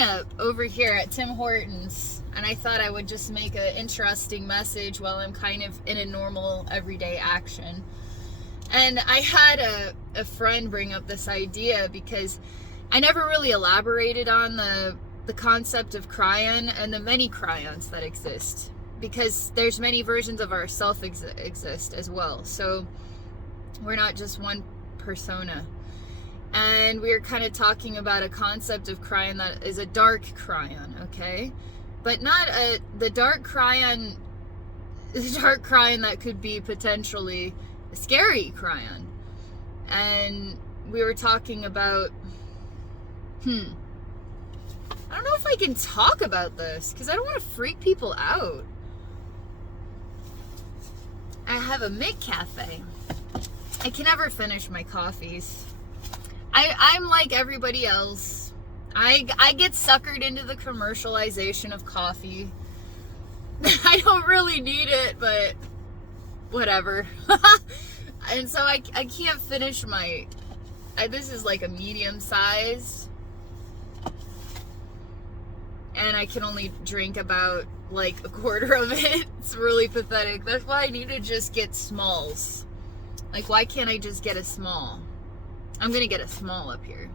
lineup over here at Tim Hortons, and I thought I would just make an interesting message while I'm kind of in a normal everyday action. And I had a friend bring up this idea because I never really elaborated on the concept of Kryon and the many Kryons that exist, because there's many versions of ourself exist as well. So we're not just one persona. And we were kind of talking about a concept of Kryon that is a dark Kryon, okay? But not the dark Kryon that could be potentially a scary Kryon. And we were talking about, I don't know if I can talk about this because I don't want to freak people out. I have a McCafe. I can never finish my coffees. I'm like everybody else. I get suckered into the commercialization of coffee. I don't really need it, but whatever. And so I can't finish my... this is like a medium size. And I can only drink about like a quarter of it. It's really pathetic. That's why I need to just get smalls. Like, why can't I just get a small? I'm gonna get a small up here.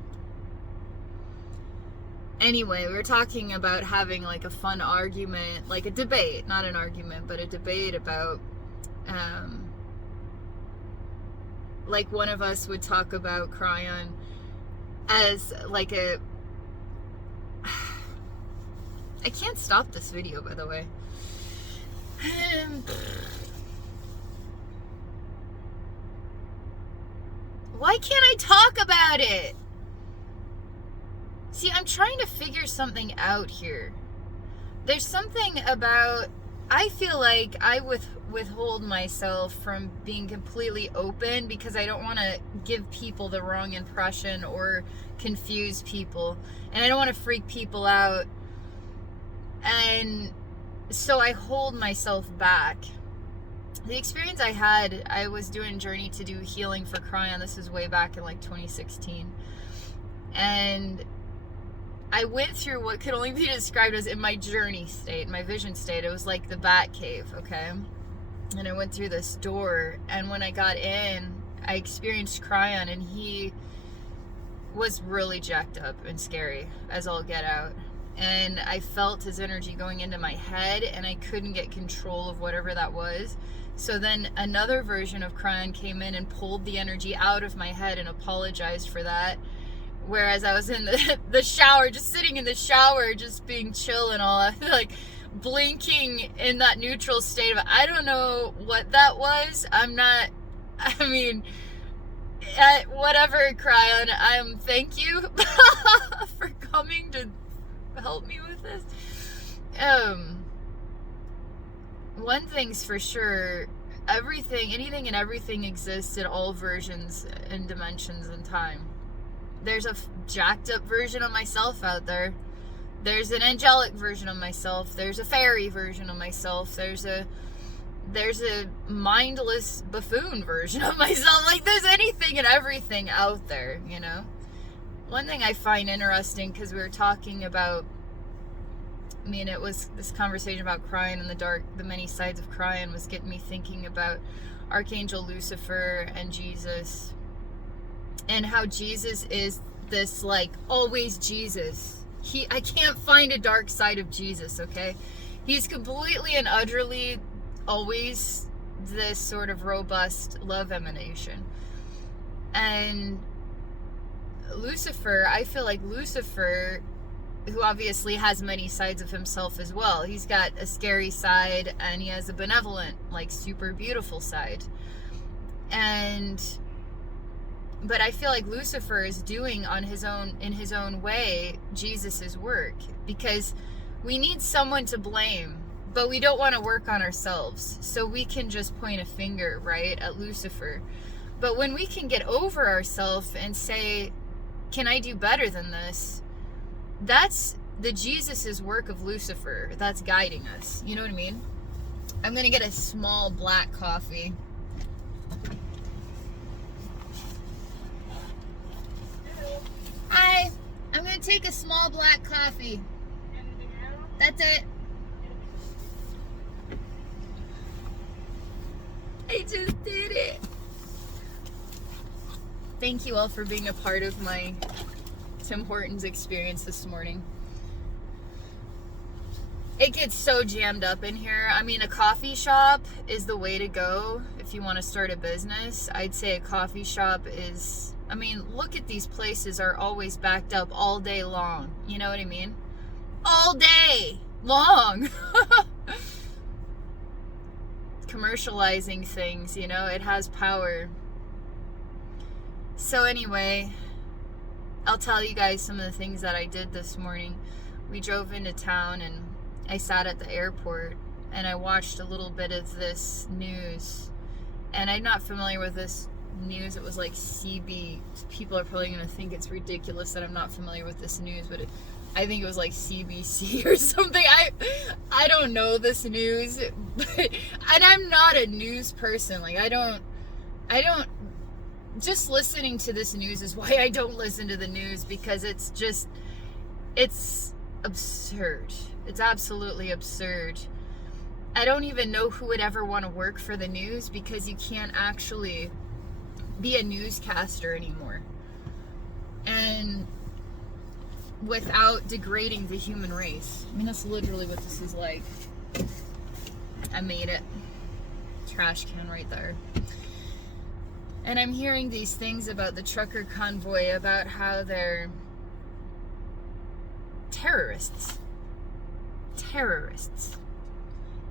Anyway, we were talking about having like a fun argument, like a debate, not an argument, but a debate about, like one of us would talk about Kryon as like a... I can't stop this video, by the way. Why can't I talk about it? See, I'm trying to figure something out here. There's something about... I feel like I withhold myself from being completely open because I don't want to give people the wrong impression or confuse people. And I don't want to freak people out. And so I hold myself back. The experience I had, I was doing a journey to do healing for Kryon. This is way back in like 2016. And I went through what could only be described as in my journey state, my vision state. It was like the bat cave, okay? And I went through this door, and when I got in, I experienced Kryon, and he was really jacked up and scary as all get out. And I felt his energy going into my head, and I couldn't get control of whatever that was. So then another version of Kryon came in and pulled the energy out of my head and apologized for that. Whereas I was in the shower, just sitting in the shower, just being chill and all, like blinking in that neutral state of, I don't know what that was. Whatever, Kryon, thank you for coming to help me with this. One thing's for sure, anything and everything exists in all versions and dimensions and time. There's a jacked up version of myself out there. There's an angelic version of myself. There's a fairy version of myself. There's a mindless buffoon version of myself. Like, there's anything and everything out there, you know? One thing I find interesting, because we were talking about, it was this conversation about Kryon and the many sides of Kryon was getting me thinking about Archangel Lucifer and Jesus, and how Jesus is this, like, always Jesus. I can't find a dark side of Jesus, okay? He's completely and utterly always this sort of robust love emanation. And Lucifer, I feel like Lucifer, who obviously has many sides of himself as well. He's got a scary side, and he has a benevolent, like, super beautiful side. But I feel like Lucifer is doing in his own way, Jesus's work, because we need someone to blame, but we don't want to work on ourselves. So we can just point a finger, right, at Lucifer. But when we can get over ourselves and say, can I do better than this? That's the Jesus's work of Lucifer that's guiding us. You know what I mean? I'm going to get a small black coffee. Hi. I'm gonna take a small black coffee. That's it. I just did it. Thank you all for being a part of my Tim Hortons experience this morning. It gets so jammed up in here. I mean, a coffee shop is the way to go if you want to start a business. I'd say a coffee shop is, I mean, look at these places are always backed up all day long. You know what I mean? All day long. Commercializing things, you know, it has power. So anyway, I'll tell you guys some of the things that I did this morning. We drove into town and I sat at the airport and I watched a little bit of this news. And I'm not familiar with this news. It was like CB. People are probably going to think it's ridiculous that I'm not familiar with this news, but I think it was like CBC or something. I don't know this news, and I'm not a news person. Like I don't just listening to this news is why I don't listen to the news, because it's absurd. It's absolutely absurd. I don't even know who would ever want to work for the news, because you can't actually be a newscaster anymore. And without degrading the human race. I mean, that's literally what this is like. I made it. Trash can right there. And I'm hearing these things about the trucker convoy, about how they're terrorists.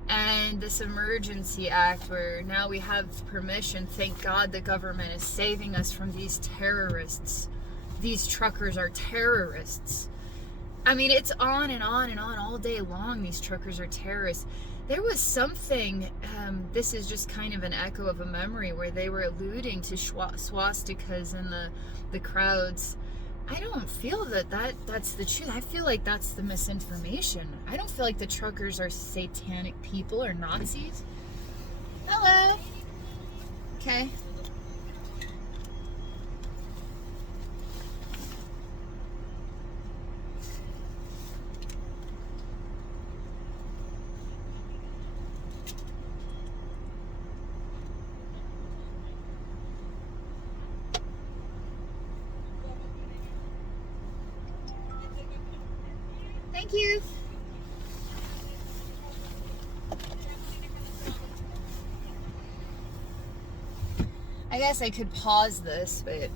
And this emergency act where now we have permission, thank God the government is saving us from these terrorists. These truckers are terrorists. I mean, it's on and on and on all day long. These truckers are terrorists. There was something, this is just kind of an echo of a memory, where they were alluding to swastikas in the crowds. I don't feel that's the truth. I feel like that's the misinformation. I don't feel like the truckers are satanic people or Nazis. Hello. Okay. Thank you. I guess I could pause this, but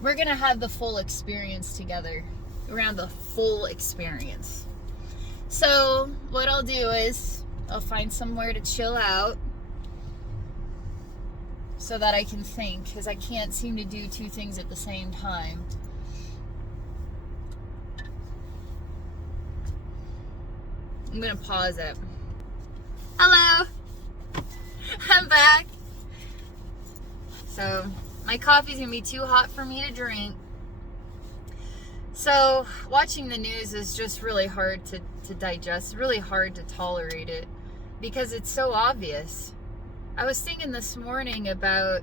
we're gonna have the full experience together. Around the full experience. So what I'll do is I'll find somewhere to chill out so that I can think, because I can't seem to do two things at the same time. I'm gonna pause it. Hello. I'm back. So my coffee's gonna be too hot for me to drink. So watching the news is just really hard to digest, really hard to tolerate it, because it's so obvious. I was thinking this morning about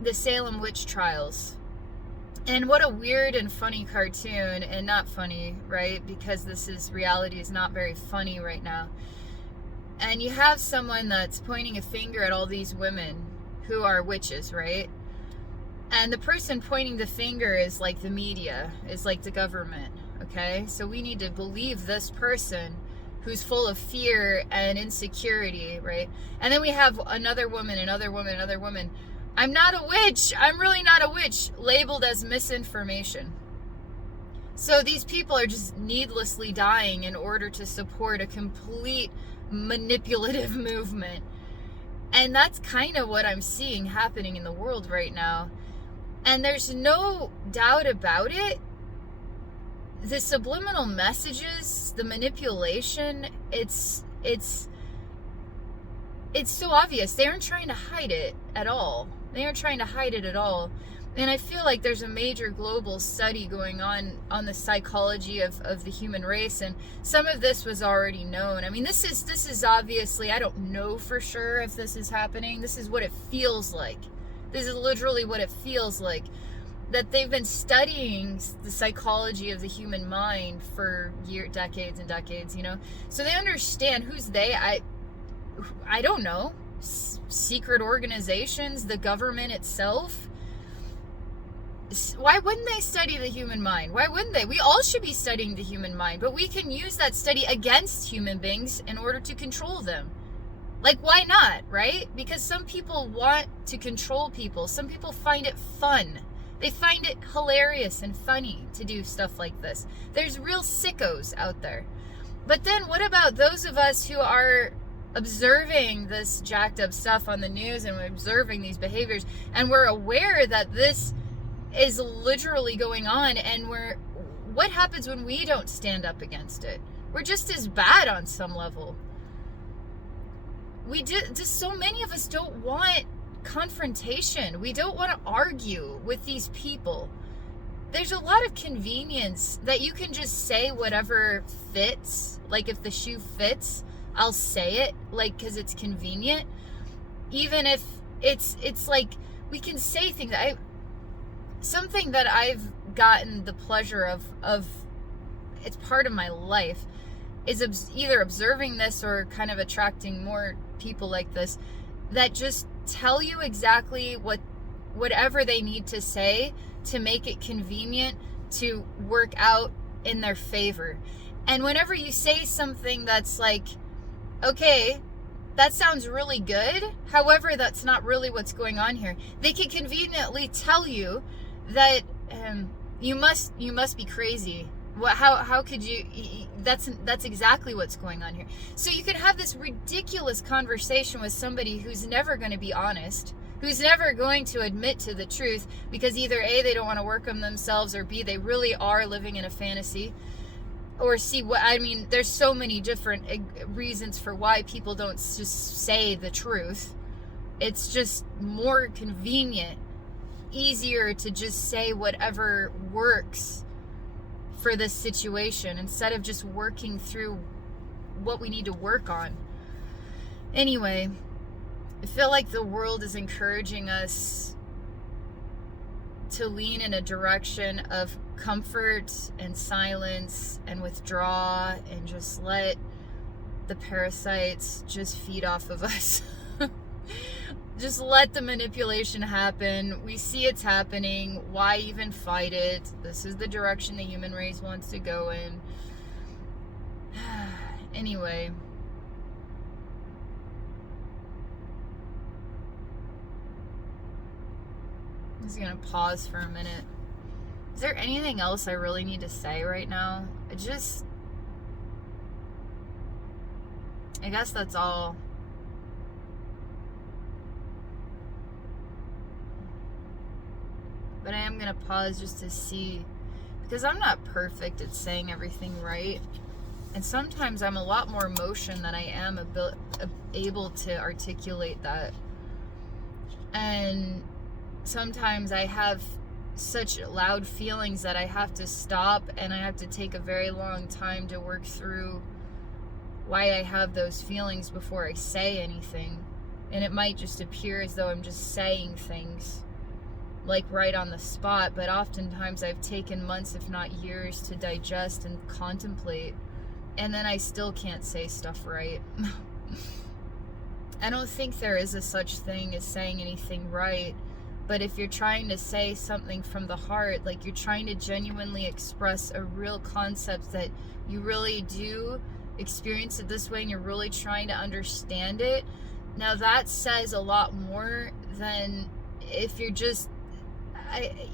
the Salem witch trials. And what a weird and funny cartoon, and not funny, right? Because reality is not very funny right now. And you have someone that's pointing a finger at all these women who are witches, right? And the person pointing the finger is like the media, is like the government, okay? So we need to believe this person who's full of fear and insecurity, right? And then we have another woman. I'm not a witch. I'm really not a witch. Labeled as misinformation. So these people are just needlessly dying in order to support a complete manipulative movement. And that's kind of what I'm seeing happening in the world right now. And there's no doubt about it. The subliminal messages, the manipulation, it's so obvious. They aren't trying to hide it at all. And I feel like there's a major global study going on the psychology of the human race, and some of this was already known. I mean, this is obviously, I don't know for sure if this is happening. This is what it feels like. This is literally what it feels like. that they've been studying the psychology of the human mind for decades and decades, you know? So they understand who's they. I don't know. Secret organizations, the government itself. Why wouldn't they study the human mind? Why wouldn't they? We all should be studying the human mind, but we can use that study against human beings in order to control them. Like, why not, right? Because some people want to control people. Some people find it fun. They find it hilarious and funny to do stuff like this. There's real sickos out there. But then what about those of us who are observing this jacked up stuff on the news, and we're observing these behaviors, and we're aware that this is literally going on, and what happens when we don't stand up against it? We're just as bad on some level. Just so many of us don't want confrontation. We don't want to argue with these people. There's a lot of convenience that you can just say whatever fits. Like, if the shoe fits, I'll say it, like, because it's convenient. Even if it's like, we can say things. Something that I've gotten the pleasure of, it's part of my life, is either observing this or kind of attracting more people like this that just tell you exactly whatever they need to say to make it convenient to work out in their favor. And whenever you say something that's like, okay, that sounds really good, however, that's not really what's going on here, they can conveniently tell you that you must be crazy. How could you? That's exactly what's going on here. So you can have this ridiculous conversation with somebody who's never going to be honest, who's never going to admit to the truth, because either A, they don't want to work on themselves, or B, they really are living in a fantasy, or C, there's so many different reasons for why people don't just say the truth. It's just more convenient, easier to just say whatever works for this situation instead of just working through what we need to work on. Anyway, I feel like the world is encouraging us to lean in a direction of comfort and silence and withdraw and just let the parasites just feed off of us. Just let the manipulation happen. We see it's happening. Why even fight it? This is the direction the human race wants to go in. Anyway. I'm just going to pause for a minute. Is there anything else I really need to say right now? I guess that's all. But I am going to pause just to see, because I'm not perfect at saying everything right. And sometimes I'm a lot more emotion than I am able to articulate that. And sometimes I have such loud feelings that I have to stop, and I have to take a very long time to work through why I have those feelings before I say anything. And it might just appear as though I'm just saying things like right on the spot, but oftentimes I've taken months, if not years, to digest and contemplate, and then I still can't say stuff right. I don't think there is a such thing as saying anything right, but if you're trying to say something from the heart, like you're trying to genuinely express a real concept that you really do experience it this way, and you're really trying to understand it, now that says a lot more than if you're just,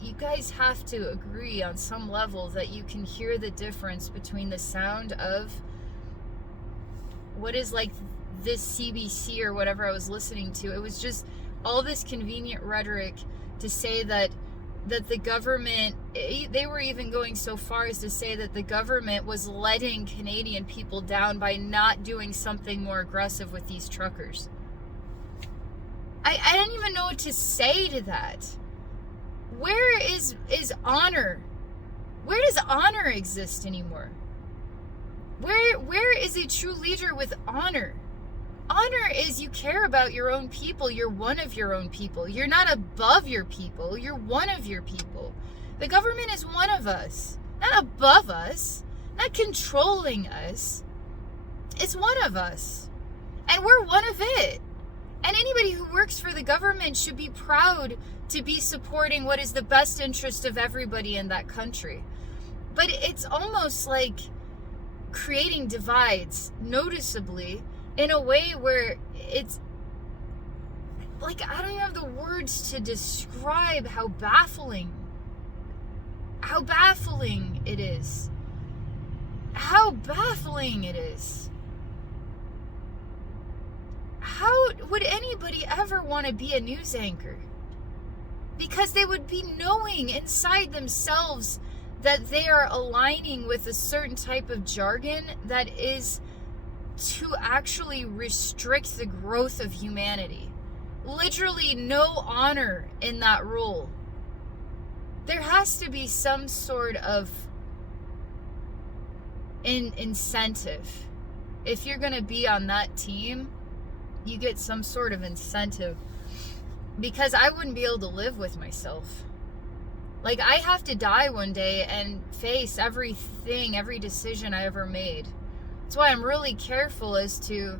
you guys have to agree on some level that you can hear the difference between the sound of what is like this CBC or whatever I was listening to. It was just all this convenient rhetoric to say that the government, they were even going so far as to say that the government was letting Canadian people down by not doing something more aggressive with these truckers. I didn't even know what to say to that. Where is honor? Where does honor exist anymore? Where is a true leader with honor? Honor is you care about your own people. You're one of your own people. You're not above your people. You're one of your people. The government is one of us, not above us, not controlling us. It's one of us, and we're one of it. And anybody who works for the government should be proud to be supporting what is the best interest of everybody in that country. But it's almost like creating divides noticeably in a way where it's like, I don't even have the words to describe how baffling it is. How baffling it is. How would anybody ever want to be a news anchor? Because they would be knowing inside themselves that they are aligning with a certain type of jargon that is to actually restrict the growth of humanity. Literally no honor in that role. There has to be some sort of incentive. If you're going to be on that team, you get some sort of incentive. Because I wouldn't be able to live with myself. Like, I have to die one day and face everything, every decision I ever made. That's why I'm really careful as to,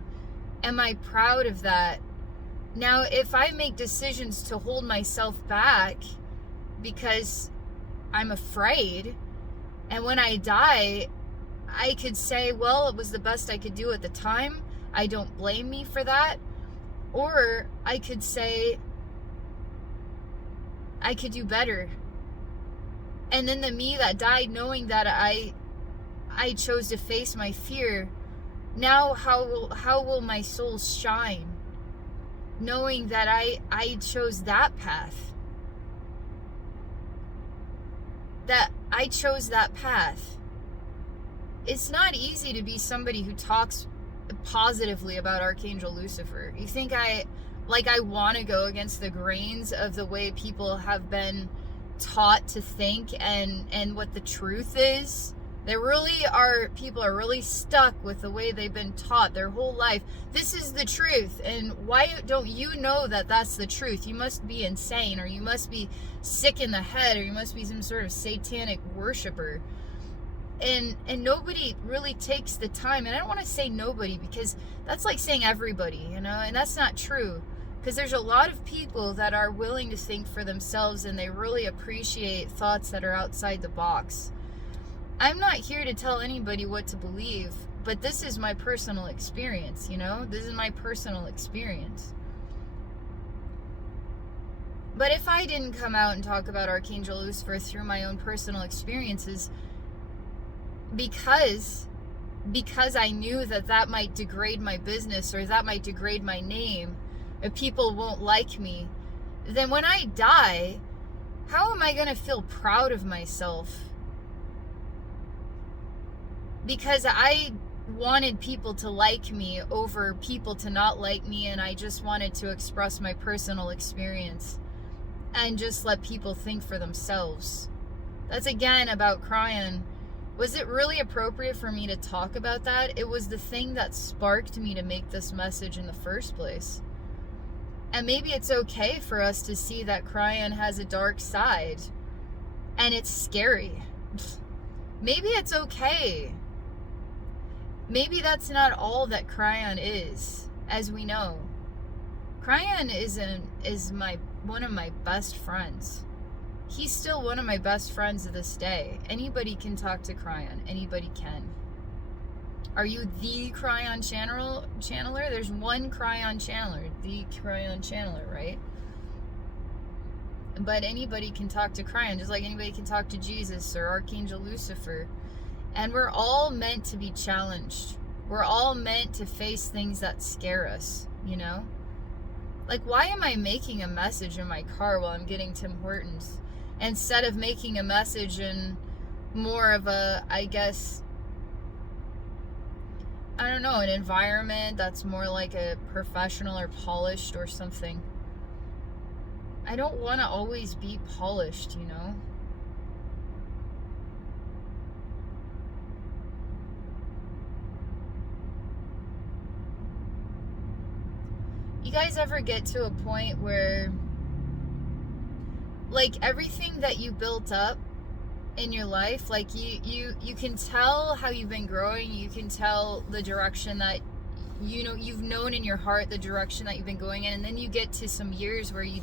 am I proud of that? Now, if I make decisions to hold myself back because I'm afraid, and when I die, I could say, well, it was the best I could do at the time. I don't blame me for that. Or I could say, I could do better. And then the me that died, knowing that I chose to face my fear, now how will my soul shine? Knowing that I chose that path. That I chose that path. It's not easy to be somebody who talks positively about Archangel Lucifer. You think I want to go against the grains of the way people have been taught to think and what the truth is? People are really stuck with the way they've been taught their whole life. This is the truth. And why don't you know that that's the truth? You must be insane, or you must be sick in the head, or you must be some sort of satanic worshiper. And nobody really takes the time. And I don't want to say nobody, because that's like saying everybody, and that's not true. Because there's a lot of people that are willing to think for themselves, and they really appreciate thoughts that are outside the box. I'm not here to tell anybody what to believe, but this is my personal experience, This is my personal experience. But if I didn't come out and talk about Archangel Lucifer through my own personal experiences, because I knew that might degrade my business, or that might degrade my name, if people won't like me, then when I die, how am I going to feel proud of myself? Because I wanted people to like me over people to not like me, and I just wanted to express my personal experience and just let people think for themselves. That's again about Kryon. Was it really appropriate for me to talk about that? It was the thing that sparked me to make this message in the first place. And maybe it's okay for us to see that Kryon has a dark side, and it's scary. Maybe it's okay. Maybe that's not all that Kryon is, as we know. Kryon is one of my best friends. He's still one of my best friends to this day. Anybody can talk to Kryon. Anybody can. Are you the Kryon channeler? There's one Kryon channeler, the Kryon channeler, right? But anybody can talk to Kryon, just like anybody can talk to Jesus or Archangel Lucifer. And we're all meant to be challenged. We're all meant to face things that scare us, Like, why am I making a message in my car while I'm getting Tim Hortons, instead of making a message in more of a, I guess, I don't know, an environment that's more like a professional or polished or something? I don't want to always be polished, You guys ever get to a point where, like, everything that you built up in your life, like, you can tell how you've been growing, you can tell the direction that, you know, you've known in your heart the direction that you've been going in, and then you get to some years where you're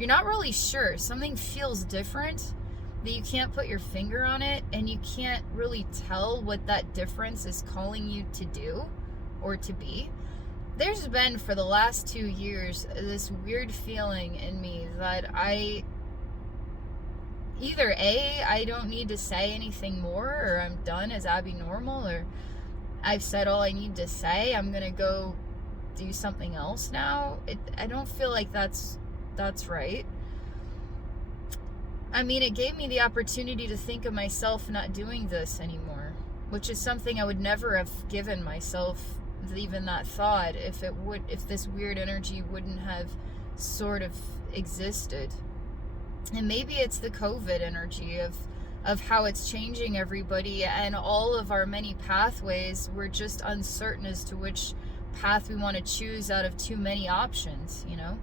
not really sure. Something feels different, but you can't put your finger on it, and you can't really tell what that difference is calling you to do or to be. There's been, for the last 2 years, this weird feeling in me that either A, I don't need to say anything more, or I'm done as Abbey normal, or I've said all I need to say, I'm gonna go do something else now. I don't feel like that's right. I mean, it gave me the opportunity to think of myself not doing this anymore, which is something I would never have given myself even that thought if this weird energy wouldn't have sort of existed. And maybe it's the COVID energy of how it's changing everybody, and all of our many pathways, we're just uncertain as to which path we want to choose out of too many options, you know?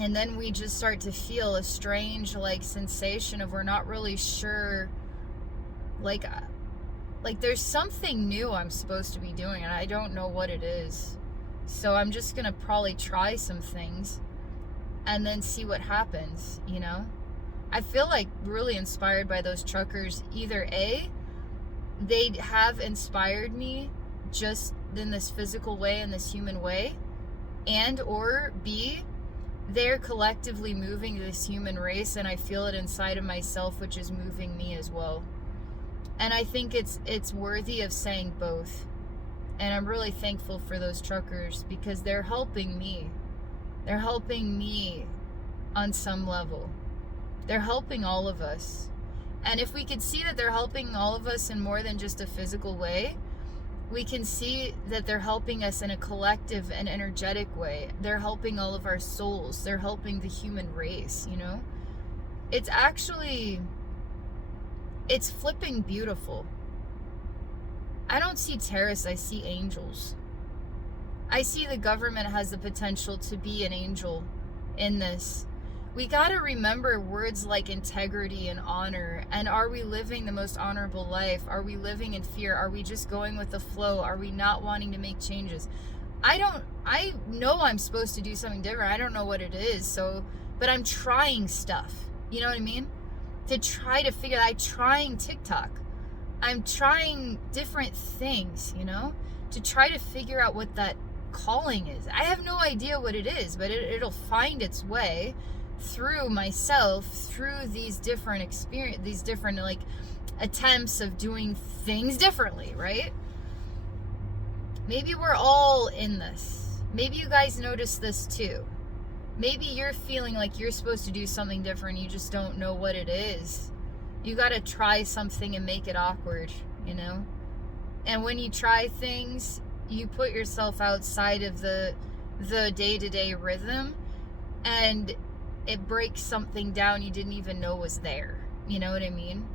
And then we just start to feel a strange, like, sensation of we're not really sure, like there's something new I'm supposed to be doing, and I don't know what it is. So I'm just gonna probably try some things and then see what happens, you know? I feel like really inspired by those truckers. Either A, they have inspired me just in this physical way, in this human way, and or B, they're collectively moving this human race, and I feel it inside of myself, which is moving me as well. And I think it's worthy of saying both. And I'm really thankful for those truckers, because they're helping me. They're helping me on some level. They're helping all of us. And if we could see that they're helping all of us in more than just a physical way, we can see that they're helping us in a collective and energetic way. They're helping all of our souls. They're helping the human race, you know? It's flipping beautiful. I don't see terrorists, I see angels. I see the government has the potential to be an angel in this. We got to remember words like integrity and honor. And are we living the most honorable life? Are we living in fear? Are we just going with the flow? Are we not wanting to make changes? I know I'm supposed to do something different. I don't know what it is. But I'm trying stuff. You know what I mean? To try to figure out. I'm trying TikTok. I'm trying different things, you know, to try to figure out what that calling is. I have no idea what it is, but it'll find its way through myself, through these different like attempts of doing things differently, right? Maybe we're all in this. Maybe you guys notice this too. Maybe you're feeling like you're supposed to do something different, you just don't know what it is. You got to try something and make it awkward, you know? And when you try things, you put yourself outside of the day-to-day rhythm, and it breaks something down you didn't even know was there. You know what I mean?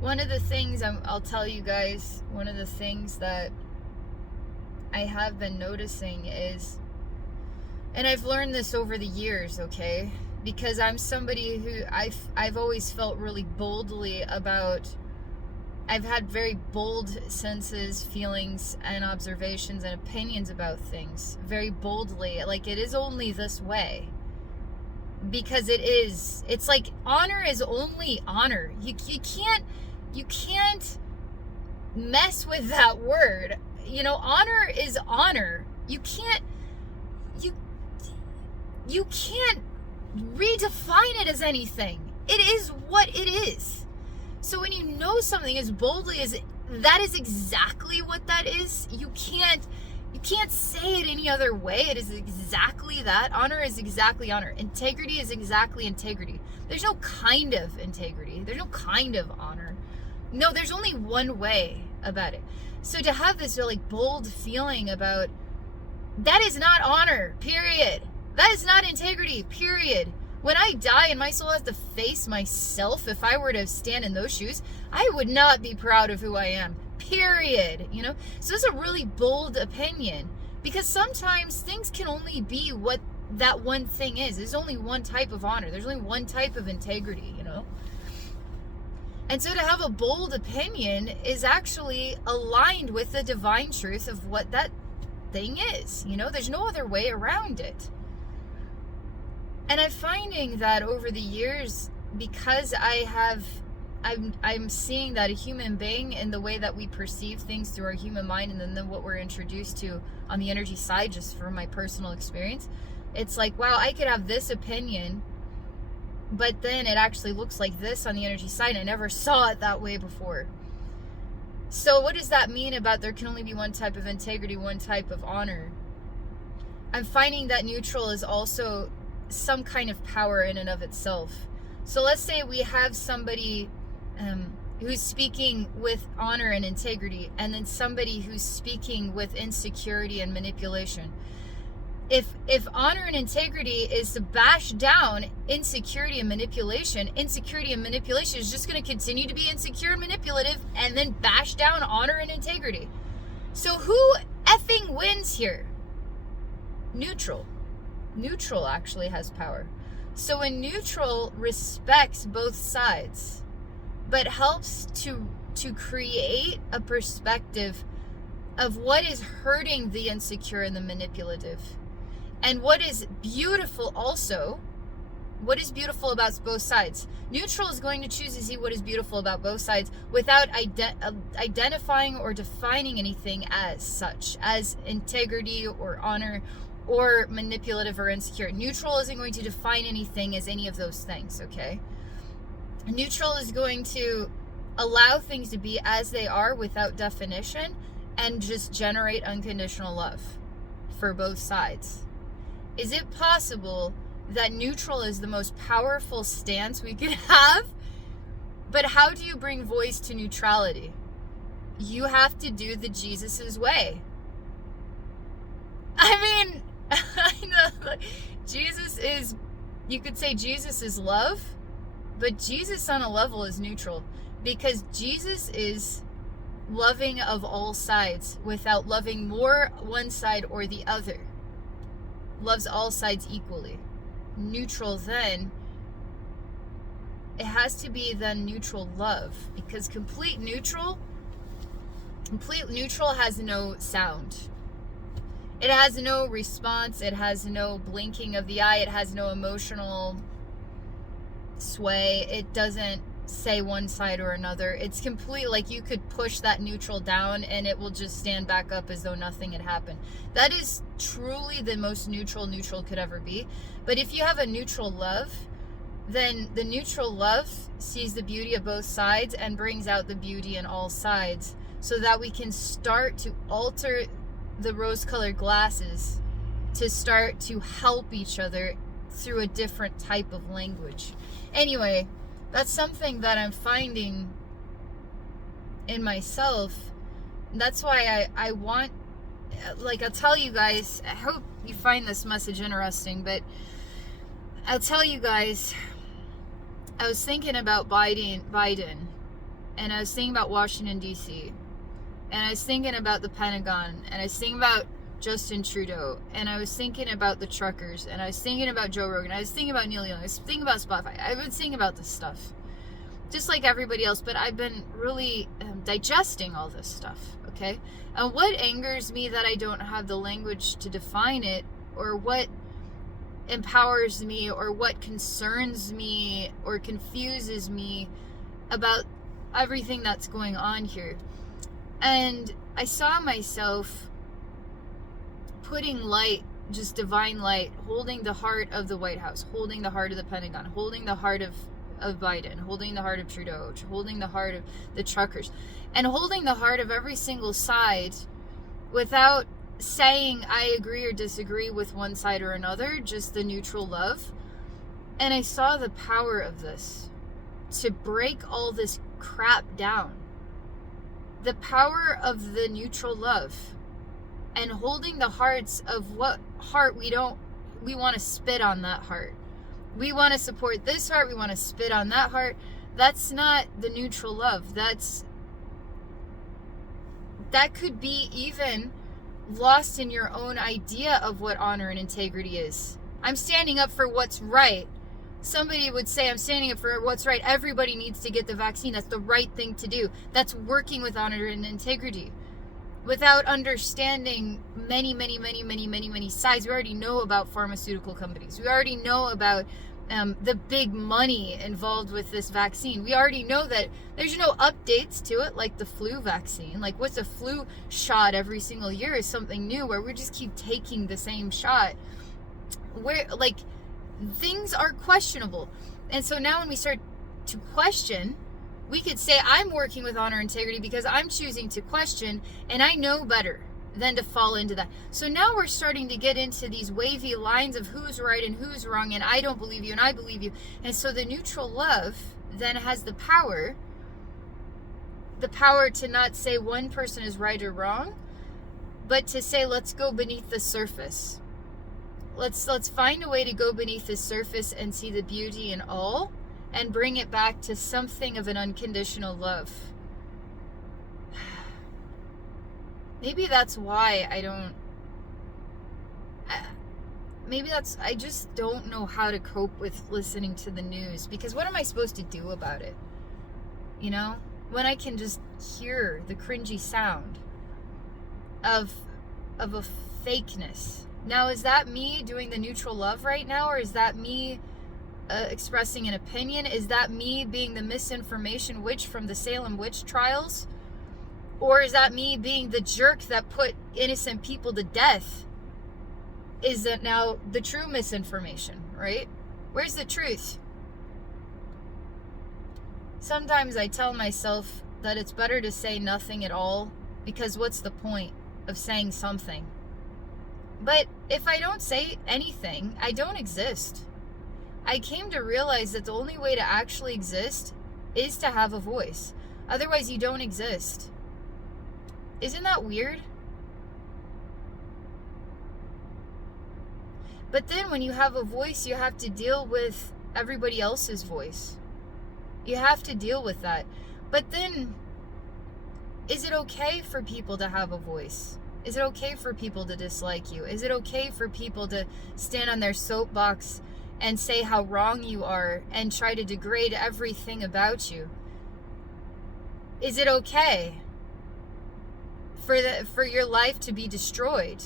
One of the things I'll tell you guys, one of the things that I have been noticing is, and I've learned this over the years, okay? Because I'm somebody who I've always felt really boldly about, I've had very bold senses, feelings, and observations and opinions about things very boldly. Like, it is only this way. Because it's like honor is only honor. You can't mess with that word. You know, honor is honor. You can't redefine it as anything. It is what it is. So when you know something as boldly as that is exactly what that is, you can't say it any other way. It is exactly that. Honor is exactly honor. Integrity is exactly integrity. There's no kind of integrity. There's no kind of honor. No, there's only one way about it. So to have this really bold feeling about, that is not honor, period. That is not integrity, period. When I die and my soul has to face myself, if I were to stand in those shoes, I would not be proud of who I am. Period. You know? So it's a really bold opinion, because sometimes things can only be what that one thing is. There's only one type of honor. There's only one type of integrity, you know? And so to have a bold opinion is actually aligned with the divine truth of what that thing is. You know, there's no other way around it. And I'm finding that over the years, because I'm seeing that a human being in the way that we perceive things through our human mind, and then what we're introduced to on the energy side, just from my personal experience, it's like, wow, I could have this opinion, but then it actually looks like this on the energy side. I never saw it that way before. So what does that mean about there can only be one type of integrity, one type of honor? I'm finding that neutral is also some kind of power in and of itself. So let's say we have somebody who's speaking with honor and integrity, and then somebody who's speaking with insecurity and manipulation. If honor and integrity is to bash down insecurity and manipulation is just going to continue to be insecure and manipulative, and then bash down honor and integrity. So who effing wins here? Neutral. Neutral actually has power. So when neutral respects both sides, but helps to create a perspective of what is hurting the insecure and the manipulative, and what is beautiful also, what is beautiful about both sides. Neutral is going to choose to see what is beautiful about both sides without identifying or defining anything as such, as integrity or honor or manipulative or insecure. Neutral isn't going to define anything as any of those things, okay? Neutral is going to allow things to be as they are without definition, and just generate unconditional love for both sides. Is it possible that neutral is the most powerful stance we could have? But how do you bring voice to neutrality? You have to do the Jesus's way. I mean, I know, Jesus is, you could say Jesus is love, but Jesus on a level is neutral, because Jesus is loving of all sides without loving more one side or the other. Loves all sides equally. Neutral then, it has to be then neutral love, because complete neutral has no sound. It has no response. It has no blinking of the eye. It has no emotional sway. It doesn't say one side or another. It's complete, like you could push that neutral down and it will just stand back up as though nothing had happened. That is truly the most neutral could ever be. But if you have a neutral love, then the neutral love sees the beauty of both sides and brings out the beauty in all sides, so that we can start to alter the rose-colored glasses to start to help each other through a different type of language. Anyway, that's something that I'm finding in myself. That's why I want, like, I'll tell you guys, I hope you find this message interesting, but I'll tell you guys, I was thinking about Biden, and I was thinking about Washington, D.C., and I was thinking about the Pentagon, and I was thinking about Justin Trudeau, and I was thinking about the truckers, and I was thinking about Joe Rogan, I was thinking about Neil Young, I was thinking about Spotify. I've been thinking about this stuff, just like everybody else, but I've been really digesting all this stuff, okay? And what angers me that I don't have the language to define it, or what empowers me, or what concerns me, or confuses me about everything that's going on here. And I saw myself putting light, just divine light, holding the heart of the White House, holding the heart of the Pentagon, holding the heart of Biden, holding the heart of Trudeau, holding the heart of the truckers, and holding the heart of every single side without saying I agree or disagree with one side or another, just the neutral love. And I saw the power of this to break all this crap down. The power of the neutral love, and holding the hearts of what heart we want to spit on that heart. we want to support this heart, we want to spit on that heart. That's not the neutral love. That could be even lost in your own idea of what honor and integrity is. I'm standing up for what's right. Somebody would say, I'm standing up for what's right. Everybody needs to get the vaccine. That's the right thing to do. That's working with honor and integrity. Without understanding many sides. We already know about pharmaceutical companies. We already know about the big money involved with this vaccine. We already know that there's no updates to it, like the flu vaccine. Like, what's a flu shot every single year is something new, where we just keep taking the same shot. Where, like, things are questionable. And so now when we start to question, we could say, I'm working with honor and integrity because I'm choosing to question, and I know better than to fall into that. So now we're starting to get into these wavy lines of who's right and who's wrong, and I don't believe you and I believe you. And so the neutral love then has the power to not say one person is right or wrong, but to say, let's go beneath the surface. Let's find a way to go beneath the surface and see the beauty in all, and bring it back to something of an unconditional love. Maybe that's why I just don't know how to cope with listening to the news, because what am I supposed to do about it? You know, when I can just hear the cringy sound of a fakeness. Now, is that me doing the neutral love right now, or is that me expressing an opinion? Is that me being the misinformation witch from the Salem witch trials? Or is that me being the jerk that put innocent people to death? Is that now the true misinformation, right? Where's the truth? Sometimes I tell myself that it's better to say nothing at all, because what's the point of saying something? But if I don't say anything, I don't exist. I came to realize that the only way to actually exist is to have a voice. Otherwise, you don't exist. Isn't that weird? But then when you have a voice, you have to deal with everybody else's voice. You have to deal with that. But then, is it okay for people to have a voice? Is it okay for people to dislike you? Is it okay for people to stand on their soapbox and say how wrong you are and try to degrade everything about you? Is it okay for your life to be destroyed?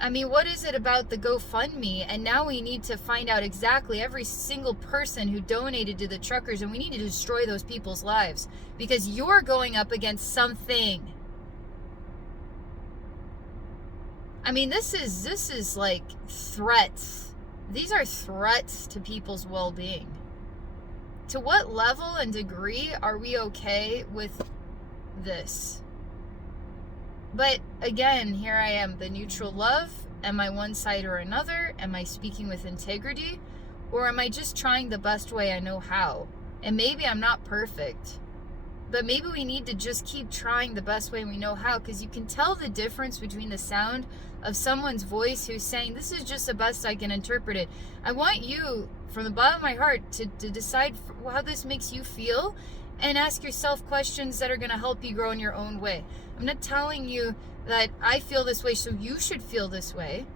I mean, what is it about the GoFundMe? And now we need to find out exactly every single person who donated to the truckers, and we need to destroy those people's lives, because you're going up against something. I mean, this is like threats. These are threats to people's well-being. To what level and degree are we okay with this? But again, here I am, the neutral love. Am I one side or another? Am I speaking with integrity? Or am I just trying the best way I know how? And maybe I'm not perfect, but maybe we need to just keep trying the best way we know how, because you can tell the difference between the sound of someone's voice who's saying, this is just the best I can interpret it. I want you, from the bottom of my heart, to decide how this makes you feel, and ask yourself questions that are going to help you grow in your own way. I'm not telling you that I feel this way, so you should feel this way.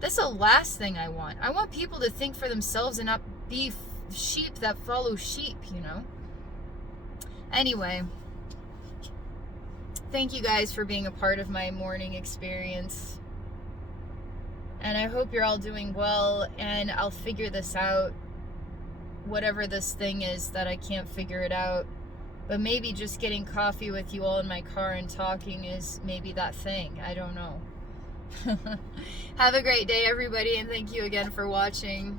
That's the last thing I want. I want people to think for themselves and not be sheep that follow sheep, you know? Anyway, thank you guys for being a part of my morning experience. And I hope you're all doing well, and I'll figure this out. Whatever this thing is that I can't figure it out. But maybe just getting coffee with you all in my car and talking is maybe that thing. I don't know. Have a great day, everybody, and thank you again for watching.